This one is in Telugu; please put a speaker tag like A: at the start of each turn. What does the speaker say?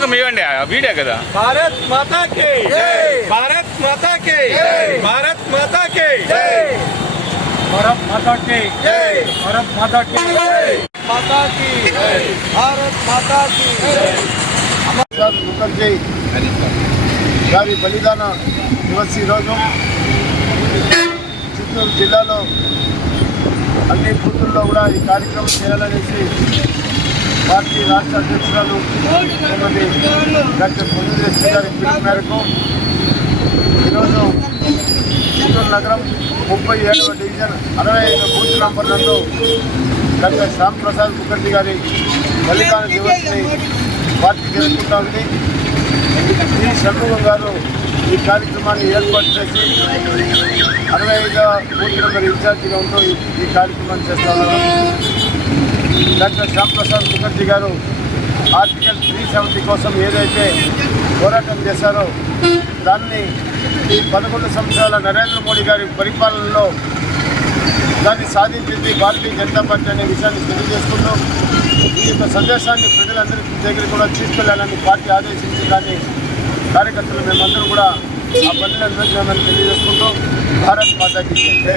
A: శ్లోకం ఇవ్వండి. వీడే కదా.
B: భారత్
C: మాతాకి భారత్ మాతాకి
B: భారత్
C: మాతాకి భారత్ మాతాకి
B: భారత్ మాతాకి మాతాకి భారత్ మాతాకి
D: అమర్నాథ్ ముఖర్జీ. గారి బలిదాన దివస్ ఈరోజు. చిత్తూరు జిల్లాలో అన్ని బూతుల్లో కూడా ఈ కార్యక్రమం చేయాలనేసి పార్టీ రాష్ట్ర అధ్యక్షురాలు శ్రీమతి డాక్టర్ పునీశ్రీ గారి పిలుపు మేరకు ఈరోజు చిత్తూరు నగరం ముప్పై ఏడవ డివిజన్ అరవై ఐదు బూత్ నంబర్ నందు డాక్టర్ శ్యామ్ ప్రసాద్ ముఖర్జీ గారి బలిదాన దివస్ని పార్టీ జరుపుకుంటా ఉంది. ఈ షణ్ముఖం గారు ఈ కార్యక్రమాన్ని ఏర్పాటు చేసి అరవై ఐదవ బూత్ నంబర్ ఇన్ఛార్జిగా ఉంటూ ఈ- ఈ కార్యక్రమాన్ని చేస్తా ఉన్నారు. డాక్టర్ శ్యామప్రసాద్ ముఖర్జీ గారు ఆర్టికల్ త్రీ సెవెంటీ కోసం ఏదైతే పోరాటం చేశారో దాన్ని ఈ పదకొండు సంవత్సరాల నరేంద్ర మోడీ గారి పరిపాలనలో దాన్ని సాధించింది భారతీయ జనతా పార్టీ అనే విషయాన్ని తెలియజేసుకుంటూ ఈ యొక్క సందేశాన్ని ప్రజలందరి దగ్గర కూడా తీసుకెళ్ళాలని పార్టీ ఆదేశించి కానీ కార్యకర్తలు మేమందరూ కూడా ఆ పనులు నిర్వహించామని తెలియజేసుకుంటూ భారత్ మాతాకి